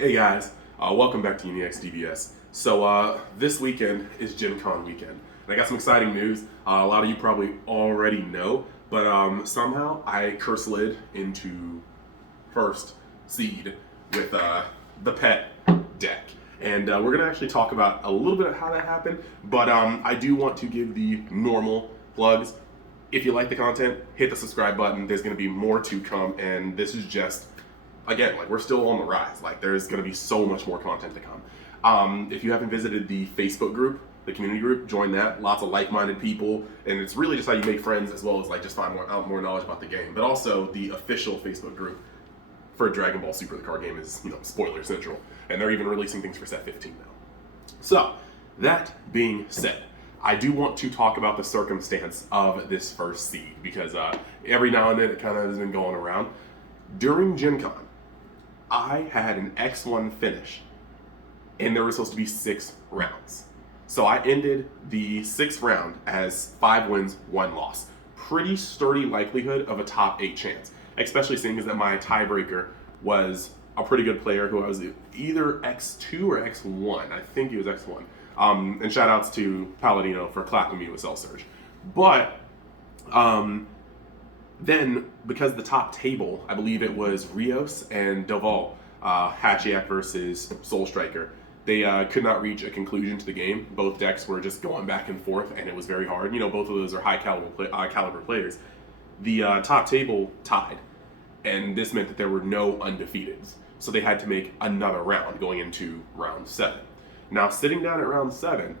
Hey guys, welcome back to UniX DBS. So this weekend is Gencon weekend, and I got some exciting news. A lot of you probably already know, but somehow I curse slid into first seed with the pet deck, and we're gonna actually talk about a little bit of how that happened. But I do want to give the normal plugs. If you like the content, hit the subscribe button. There's gonna be more to come, and this is just again, like we're still on the rise. Like there's going to be so much more content to come. If you haven't visited the Facebook group, the community group, join that. Lots of like-minded people, and it's really just how you make friends as well as like just find more knowledge about the game. But also the official Facebook group for Dragon Ball Super, the card game, is spoiler central, and they're even releasing things for set 15 now. So that being said, I do want to talk about the circumstance of this first seed because every now and then it kind of has been going around. During Gen Con, I had an X-1 finish, and there were supposed to be 6 rounds. So I ended the 6th round as 5 wins, 1 loss. Pretty sturdy likelihood of a top 8 chance, especially seeing as that my tiebreaker was a pretty good player who I was either X2 or X1. I think he was X1. And shout outs to Paladino for clapping me with Cell Surge. But then, because the top table, I believe it was Rios and Doval, Hatchiak versus Soul Striker, they could not reach a conclusion to the game. Both decks were just going back and forth, and it was very hard. Both of those are high caliber players. The top table tied, and this meant that there were no undefeateds. So they had to make another round going into round 7. Now, sitting down at round 7,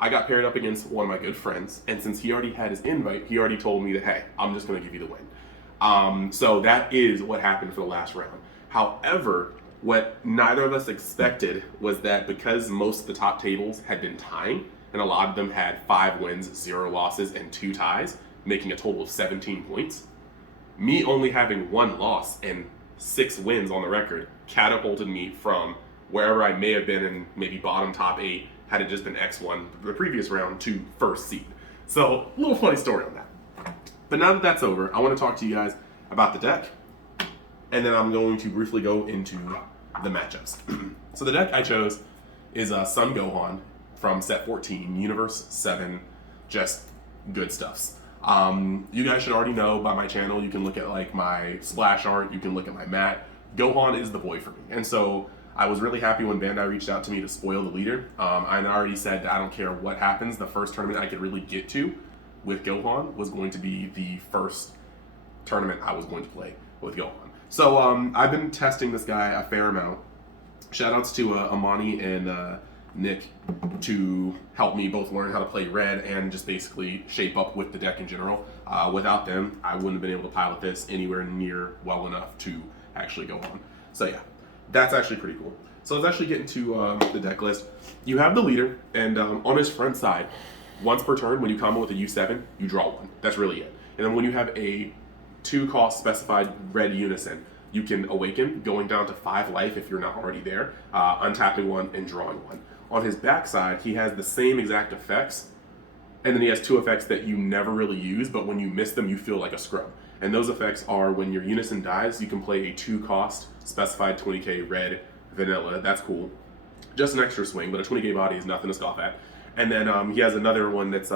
I got paired up against one of my good friends, and since he already had his invite, he already told me that, hey, I'm just going to give you the win. So that is what happened for the last round. However, what neither of us expected was that because most of the top tables had been tying, and a lot of them had 5 wins, 0 losses, and 2 ties, making a total of 17 points, me only having 1 loss and 6 wins on the record catapulted me from wherever I may have been in maybe bottom top 8, had it just been X1 the previous round, to first seed. So, a little funny story on that. But now that that's over, I want to talk to you guys about the deck, and then I'm going to briefly go into the matchups. So the deck I chose is Sun Gohan from set 14, Universe 7, just good stuffs. You guys should already know by my channel. You can look at like my splash art, you can look at my mat. Gohan is the boy for me, and so I was really happy when Bandai reached out to me to spoil the leader. I already said that I don't care what happens. The first tournament I could really get to with Gohan was going to be the first tournament I was going to play with Gohan. So I've been testing this guy a fair amount. Shoutouts to Amani and Nick to help me both learn how to play red and just basically shape up with the deck in general. Without them, I wouldn't have been able to pilot this anywhere near well enough to actually go on. So yeah. That's actually pretty cool. So let's actually get into the deck list. You have the leader, and on his front side, once per turn, when you combo with a U7, you draw 1. That's really it. And then when you have a 2-cost specified red unison, you can awaken, going down to 5 life if you're not already there, untapping 1 and drawing 1. On his backside, he has the same exact effects, and then he has 2 effects that you never really use, but when you miss them, you feel like a scrub. And those effects are when your unison dies, you can play a 2-cost specified 20k red vanilla. That's cool. Just an extra swing, but a 20k body is nothing to scoff at. And then he has another one that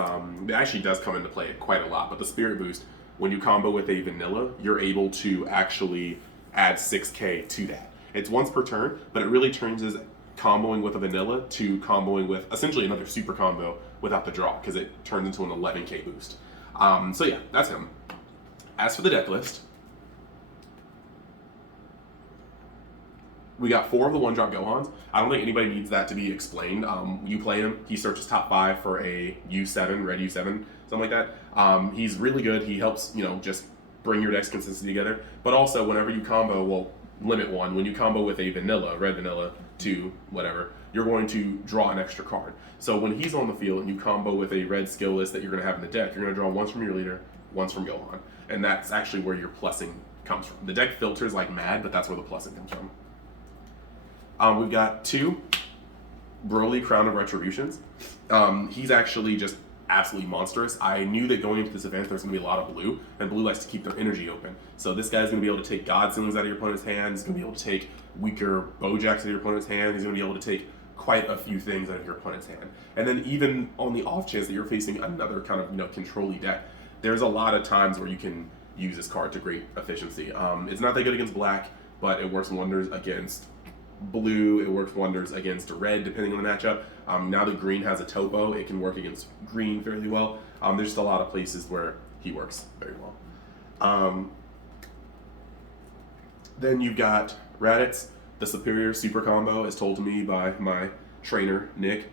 actually does come into play quite a lot, but the Spirit Boost, when you combo with a vanilla, you're able to actually add 6k to that. It's once per turn, but it really turns as comboing with a vanilla to comboing with essentially another super combo without the draw, because it turns into an 11k boost. So yeah, that's him. As for the deck list, we got 4 of the 1-drop Gohans. I don't think anybody needs that to be explained. You play him, he searches top 5 for a U7, red U7, something like that. He's really good. He helps, just bring your deck's consistency together. But also, whenever you combo, well, limit 1, when you combo with a vanilla, red vanilla, 2, whatever, you're going to draw an extra card. So when he's on the field and you combo with a red skill list that you're going to have in the deck, you're going to draw once from your leader, once from Gohan. And that's actually where your plussing comes from. The deck filters like mad, but that's where the plussing comes from. We've got 2 Broly Crown of Retributions. He's actually just absolutely monstrous. I knew that going into this event there's going to be a lot of blue, and blue likes to keep their energy open. So this guy's going to be able to take God Ceilings out of your opponent's hand. He's going to be able to take weaker Bojacks out of your opponent's hand. He's going to be able to take quite a few things out of your opponent's hand. And then even on the off chance that you're facing another kind of control-y deck, there's a lot of times where you can use this card to great efficiency. It's not that good against black, but it works wonders against blue. It works wonders against red, depending on the matchup. Now that green has a topo, it can work against green fairly well. There's just a lot of places where he works very well. Then you've got Raditz, the superior super combo, as told to me by my trainer, Nick.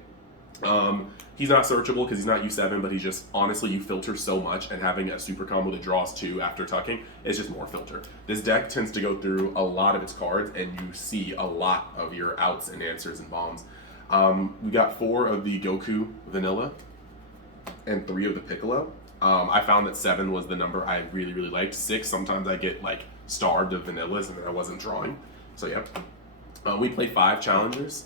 He's not searchable because he's not U7, but he's just, honestly, you filter so much, and having a super combo that draws 2 after tucking is just more filter. This deck tends to go through a lot of its cards, and you see a lot of your outs and answers and bombs. We got 4 of the Goku vanilla and 3 of the Piccolo. I found that 7 was the number I really, really liked. 6, sometimes I get like starved of vanillas and then I wasn't drawing. So yeah. We play 5 challengers.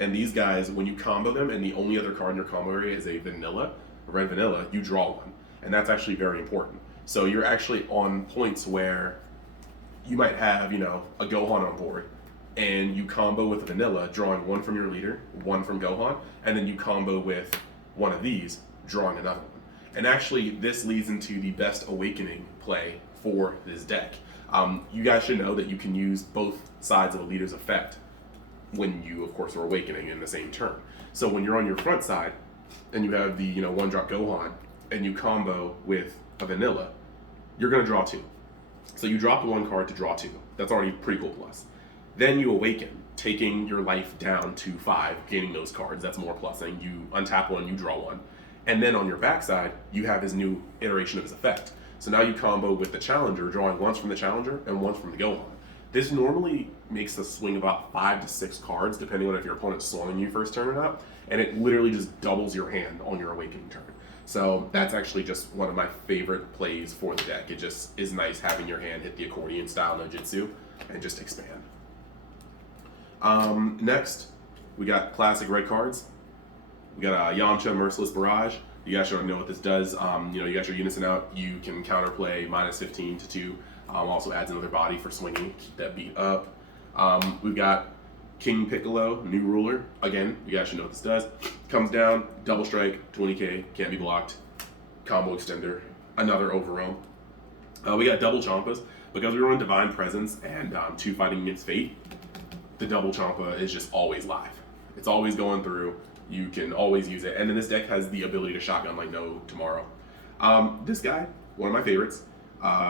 And these guys, when you combo them and the only other card in your combo area is a vanilla, a red vanilla, you draw 1. And that's actually very important. So you're actually on points where you might have, a Gohan on board, and you combo with a vanilla, drawing 1 from your leader, 1 from Gohan, and then you combo with one of these, drawing another one. And actually, this leads into the best awakening play for this deck. You guys should know that you can use both sides of a leader's effect when you, of course, are awakening in the same turn. So when you're on your front side and you have the 1-drop Gohan and you combo with a vanilla, you're going to draw 2. So you drop 1 card to draw 2. That's already pretty cool plus. Then you awaken, taking your life down to 5, gaining those cards. That's more plusing. You untap 1, you draw 1. And then on your backside, you have his new iteration of his effect. So now you combo with the challenger, drawing once from the challenger and once from the Gohan. This normally makes the swing about 5 to 6 cards, depending on if your opponent's swallowing you first turn or not, and it literally just doubles your hand on your awakening turn. So that's actually just one of my favorite plays for the deck. It just is nice having your hand hit the accordion style no jutsu and just expand. Next, we got classic red cards. We got Yamcha Merciless Barrage. You guys should know what this does. You got your unison out. You can counterplay -15 to 2. Also adds another body for swinging. Keep that beat up. We've got King Piccolo, new ruler. Again, you guys should know what this does. Comes down, double strike, 20k, can't be blocked. Combo extender, another overwhelm. We got double Champas. Because we run Divine Presence and 2 fighting against Fate, the double Champa is just always live. It's always going through. You can always use it. And then this deck has the ability to shotgun like no tomorrow. This guy, one of my favorites,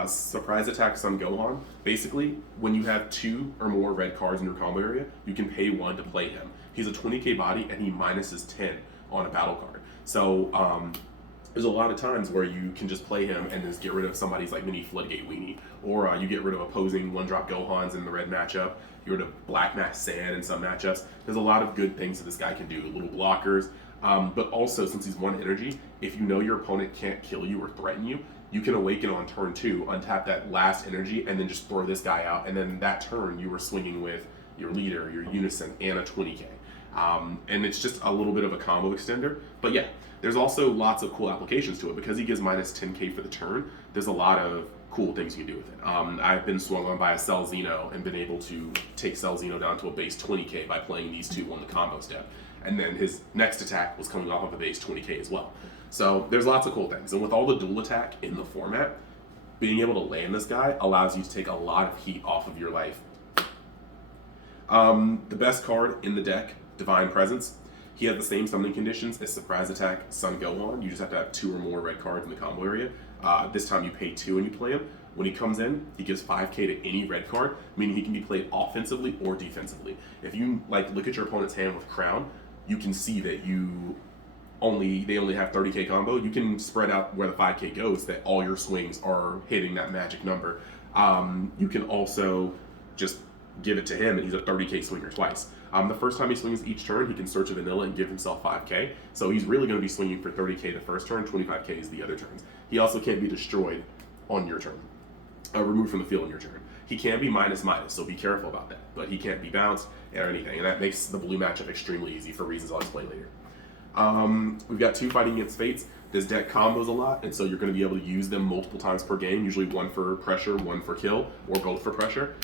surprise attack Son Gohan. Basically, when you have 2 or more red cards in your combo area, you can pay 1 to play him. He's a 20k body and he minuses 10 on a battle card. So there's a lot of times where you can just play him and just get rid of somebody's like mini Floodgate Weenie. Or you get rid of opposing 1-drop Gohans in the red matchup. You get rid of Black Mat Sand in some matchups. There's a lot of good things that this guy can do. Little blockers. But also, since he's 1 energy, if you know your opponent can't kill you or threaten you, you can awaken on turn 2, untap that last energy, and then just throw this guy out. And then that turn, you were swinging with your leader, your unison, and a 20k. And it's just a little bit of a combo extender. But yeah, there's also lots of cool applications to it. Because he gives -10k for the turn, there's a lot of cool things you can do with it. I've been swung on by a Cell Xeno and been able to take Cell Xeno down to a base 20k by playing these 2 on the combo step. And then his next attack was coming off of a base 20k as well. So there's lots of cool things. And with all the dual attack in the format, being able to land this guy allows you to take a lot of heat off of your life. The best card in the deck, Divine Presence. He has the same summoning conditions as Surprise Attack Son Gohan. You just have to have 2 or more red cards in the combo area. This time you pay 2 and you play him. When he comes in, he gives 5k to any red card, meaning he can be played offensively or defensively. If you look at your opponent's hand with Crown, you can see that they only have 30k combo. You can spread out where the 5k goes, that all your swings are hitting that magic number. You can also just give it to him and he's a 30k swinger twice. The first time he swings each turn, he can search a vanilla and give himself 5k. So he's really going to be swinging for 30k the first turn, 25k is the other turns. He also can't be destroyed on your turn, removed from the field on your turn. He can be -, so be careful about that. But he can't be bounced or anything, and that makes the blue matchup extremely easy for reasons I'll explain later. We've got 2 Fighting Against Fates. This deck combos a lot, and so you're going to be able to use them multiple times per game, usually 1 for pressure, 1 for kill, or both for pressure.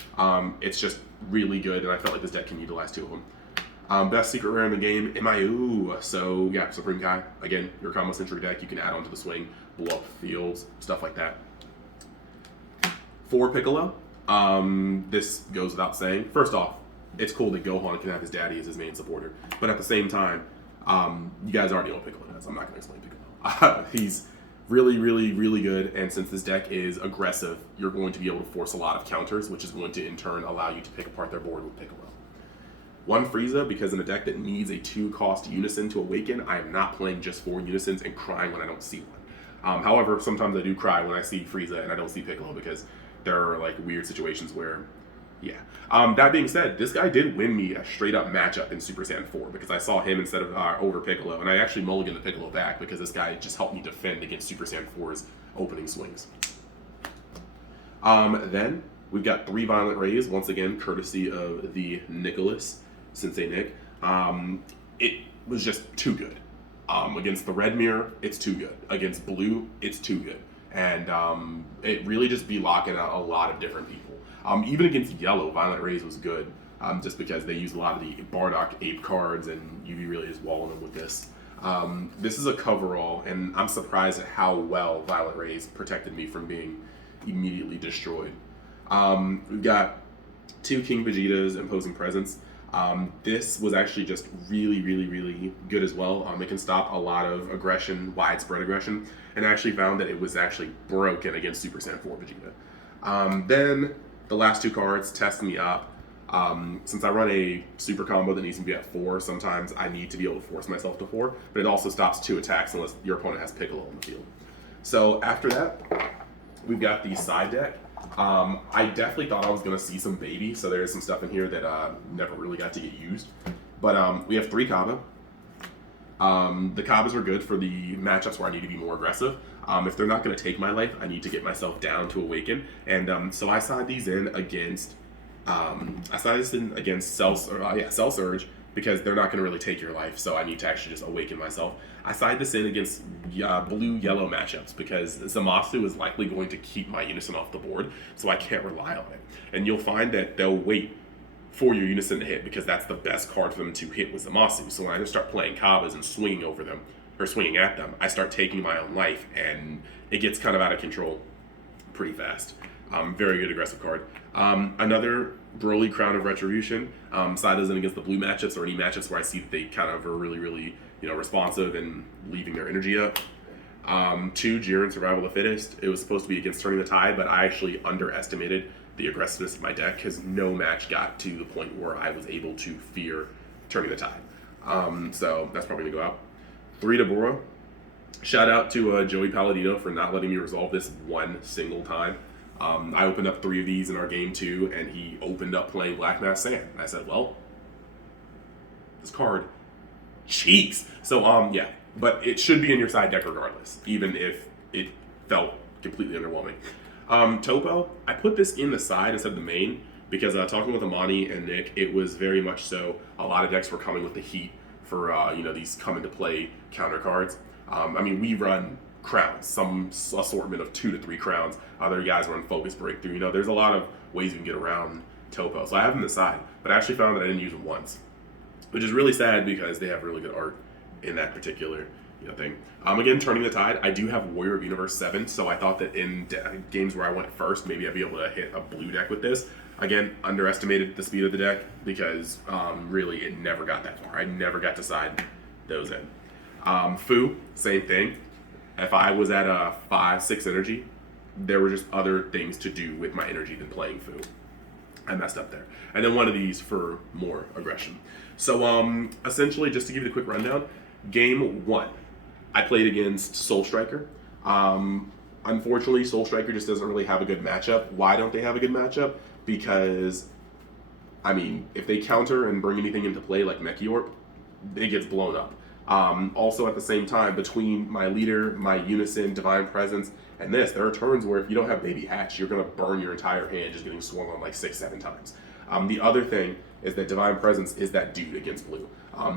It's just really good, and I felt like this deck can utilize 2 of them. Best secret rare in the game, MIU. So yeah, Supreme Kai. Again, your combo-centric deck, you can add onto the swing, blow up fields, stuff like that. For Piccolo, this goes without saying. First off, it's cool that Gohan can have his daddy as his main supporter, but at the same time, you guys already know what Piccolo does. I'm not going to explain Piccolo. He's really, really, really good, and since this deck is aggressive, you're going to be able to force a lot of counters, which is going to in turn allow you to pick apart their board with Piccolo. 1 Frieza, because in a deck that needs a 2-cost Unison to awaken, I am not playing just 4 Unisons and crying when I don't see one. However, sometimes I do cry when I see Frieza and I don't see Piccolo, because there are like weird situations where, yeah. That being said, this guy did win me a straight-up matchup in Super Saiyan 4 because I saw him instead of over Piccolo, and I actually mulliganed the Piccolo back because this guy just helped me defend against Super Saiyan 4's opening swings. Then we've got 3 Violent Rays, once again, courtesy of the Nicholas, Sensei Nick. It was just too good. Against the Red Mirror, it's too good. Against Blue, it's too good. And it really just be locking out a lot of different people. Even against Yellow, Violent Rays was good, just because they use a lot of the Bardock Ape cards, and you really just walling them with this. This is a coverall, and I'm surprised at how well Violent Rays protected me from being immediately destroyed. We've got 2 King Vegetas Imposing Presence. This was actually just really, really, really good as well. It can stop a lot of aggression, widespread aggression, and I actually found that it was actually broken against Super Saiyan 4 Vegeta. Then the last 2 cards test me up. Since I run a super combo that needs to be at 4, sometimes I need to be able to force myself to 4, but it also stops 2 attacks unless your opponent has Piccolo on the field. So after that, we've got the side deck. I definitely thought I was going to see some baby, so there's some stuff in here that never really got to get used. But we have 3 Kaba. The Kabas are good for the matchups where I need to be more aggressive. If they're not going to take my life, I need to get myself down to awaken. And so I side these in against Cell Surge, because they're not going to really take your life, so I need to actually just awaken myself. I side this in against blue-yellow matchups because Zamasu is likely going to keep my Unison off the board, so I can't rely on it. And you'll find that they'll wait for your Unison to hit because that's the best card for them to hit with Zamasu. So when I just start playing Kabas and swinging over them, or swinging at them, I start taking my own life, and it gets kind of out of control pretty fast. Very good aggressive card. Another Broly Crown of Retribution. Side is in against the blue matchups or any matchups where I see that they kind of are really, really, responsive and leaving their energy up. 2 Jiren Survival of the Fittest. It was supposed to be against Turning the Tide, but I actually underestimated the aggressiveness of my deck because no match got to the point where I was able to fear Turning the Tide. So that's probably gonna go out. 3 Deborah. Shout out to Joey Palladino for not letting me resolve this one single time. I opened up 3 of these in our game 2, and he opened up playing Black Mass Sand. And I said, well, this card cheeks. So, yeah. But it should be in your side deck regardless, even if it felt completely underwhelming. Topo, I put this in the side instead of the main, because talking with Amani and Nick, it was very much so a lot of decks were coming with the heat for, these come into play counter cards. We run crowns, some assortment of 2 to 3 crowns. Other guys run focus breakthrough. There's a lot of ways you can get around Topo. So I have them aside, but I actually found that I didn't use them once, which is really sad because they have really good art in that particular thing. Again, Turning the Tide, I do have Warrior of Universe 7, so I thought that in games where I went first, maybe I'd be able to hit a blue deck with this. Again, underestimated the speed of the deck because really it never got that far. I never got to side those in. Fu, same thing. If I was at a 5-6 energy, there were just other things to do with my energy than playing Fu. I messed up there. And then one of these for more aggression. So essentially, just to give you the quick rundown, game 1, I played against Soul Striker. Unfortunately, Soul Striker just doesn't really have a good matchup. Why don't they have a good matchup? Because, if they counter and bring anything into play like Mechiorp, it gets blown up. Also, at the same time, between my leader, my Unison, Divine Presence, and this, there are turns where if you don't have Baby Hatch, you're going to burn your entire hand just getting swung on like 6-7 times. The other thing is that Divine Presence is that dude against blue.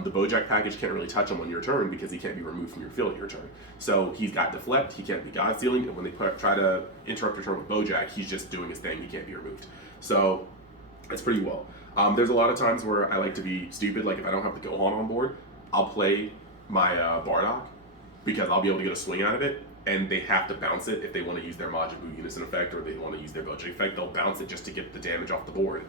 The Bojack package can't really touch him on your turn because he can't be removed from your field your turn. So he's got Deflect, he can't be God Stealing, and when they try to interrupt your turn with Bojack, he's just doing his thing, he can't be removed. So it's pretty well. There's a lot of times where I like to be stupid, like if I don't have the Gohan on board, I'll play my Bardock because I'll be able to get a swing out of it, and they have to bounce it if they want to use their Majin Buu Unison effect or they want to use their Bojack effect. They'll bounce it just to get the damage off the board.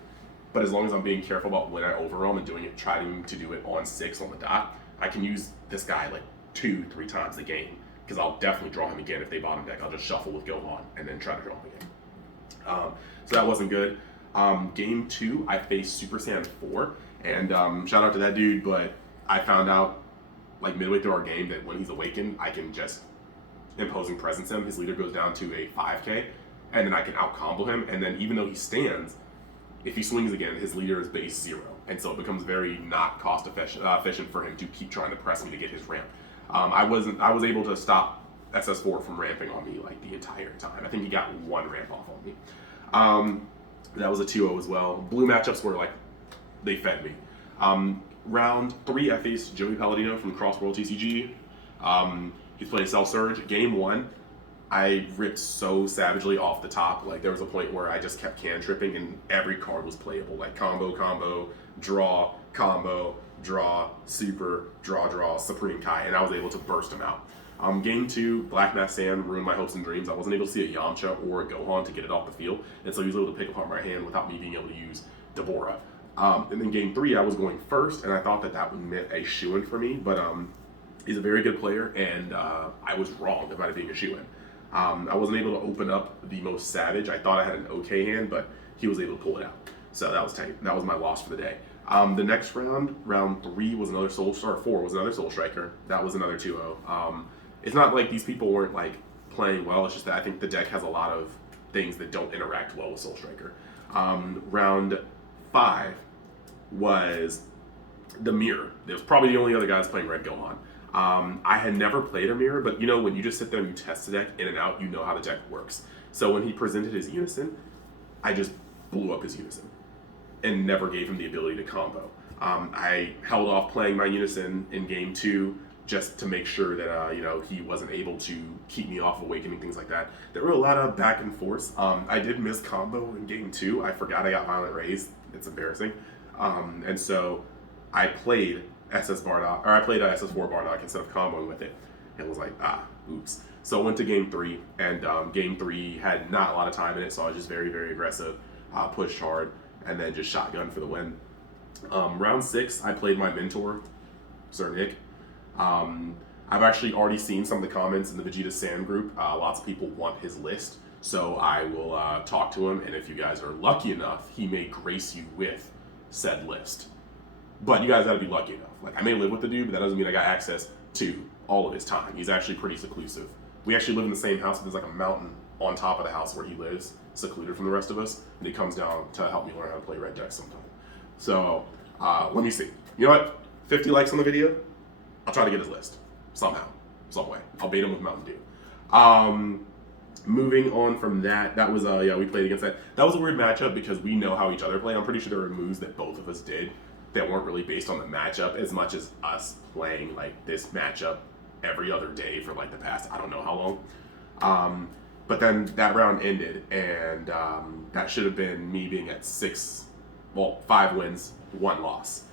But as long as I'm being careful about when I overwhelm and trying to do it on 6 on the dot, I can use this guy like 2-3 times a game because I'll definitely draw him again if they bottom deck. I'll just shuffle with Gohan and then try to draw him again. So that wasn't good. Game 2, I faced Super Saiyan 4, and shout out to that dude, but I found out like midway through our game that when he's awakened, I can just Imposing Presence him. His leader goes down to a 5k, and then I can out combo him, and then even though he stands, if he swings again, his leader is base 0, and so it becomes very not cost efficient for him to keep trying to press me to get his ramp. I was able to stop SS4 from ramping on me like the entire time. I think he got 1 ramp off on me. That was a 2-0 as well. Blue matchups were like, they fed me. Round 3, I faced Joey Palladino from Cross World TCG. He's playing Self Surge. Game 1, I ripped so savagely off the top. Like there was a point where I just kept cantripping and every card was playable. Like combo, draw, combo, draw, super, draw, Supreme Kai, and I was able to burst him out. Game 2, Black Mass Sand ruined my hopes and dreams. I wasn't able to see a Yamcha or a Gohan to get it off the field, and so he was able to pick apart my hand without me being able to use Deborah. And then Game 3, I was going first, and I thought that would meant a shoo-in for me, but he's a very good player, and I was wrong about it being a shoo-in. I wasn't able to open up the most savage. I thought I had an okay hand, but he was able to pull it out. So that was tight. That was my loss for the day. The next round, round 3, was another 4 was another Soul Striker. That was another 2-0. It's not like these people weren't like playing well. It's just that I think the deck has a lot of things that don't interact well with Soul Striker. Round 5 was the Mirror. It was probably the only other guys playing Red Gohan. I had never played a Mirror, but you know when you just sit there and you test the deck in and out, you know how the deck works. So when he presented his Unison, I just blew up his Unison and never gave him the ability to combo. I held off playing my Unison in Game 2 just to make sure that he wasn't able to keep me off Awakening, things like that. There were a lot of back and forth. I did miss combo in Game 2. I forgot I got Violent Rays. It's embarrassing. And so I played SS4 Bardock instead of comboing with it. It was like, oops. So I went to Game 3, and Game 3 had not a lot of time in it, so I was just very, very aggressive, pushed hard, and then just shotgun for the win. Round 6, I played my mentor, Sir Nick. I've actually already seen some of the comments in the Vegeta Sand group. Lots of people want his list, so I will talk to him, and if you guys are lucky enough, he may grace you with said list. But you guys gotta be lucky enough. Like, I may live with the dude, but that doesn't mean I got access to all of his time. He's actually pretty seclusive. We actually live in the same house, but there's like a mountain on top of the house where he lives, secluded from the rest of us, and he comes down to help me learn how to play red decks sometime. So, let me see. You know what? 50 likes on the video, I'll try to get his list. Somehow. Some way. I'll bait him with Mountain Dew. Moving on from that, that was, we played against that. That was a weird matchup because we know how each other play. I'm pretty sure there were moves that both of us did that weren't really based on the matchup as much as us playing like this matchup every other day for like the past, I don't know how long. But then that round ended, and that should have been me being at 5 wins, 1 loss.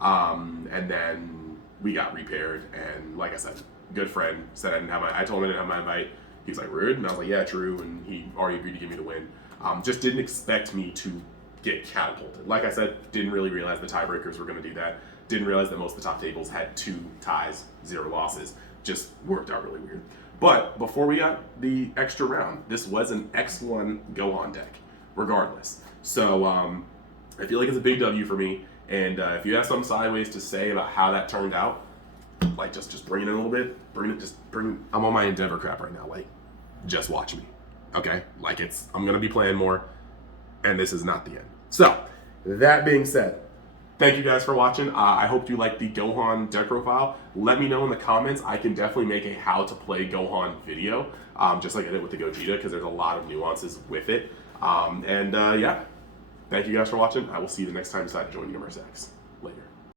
And then we got repaired, and like I said, good friend said I told him I didn't have my invite. He was like, rude, and I was like, yeah, true, and he already agreed to give me the win. Just didn't expect me to get catapulted. Like I said, didn't really realize the tiebreakers were going to do that. Didn't realize that most of the top tables had 2 ties, 0 losses. Just worked out really weird. But before we got the extra round, this was an X-1 Gohan deck, regardless. So I feel like it's a big W for me. And if you have some sideways to say about how that turned out, like just bring it in a little bit. I'm on my Endeavor crap right now. Like, just watch me, okay? Like I'm gonna be playing more, and this is not the end. So, that being said, thank you guys for watching. I hope you liked the Gohan deck profile. Let me know in the comments. I can definitely make a how to play Gohan video, just like I did with the Gogeta, because there's a lot of nuances with it. Yeah, Thank you guys for watching. I will see you the next time you decide to join Universe X. Later.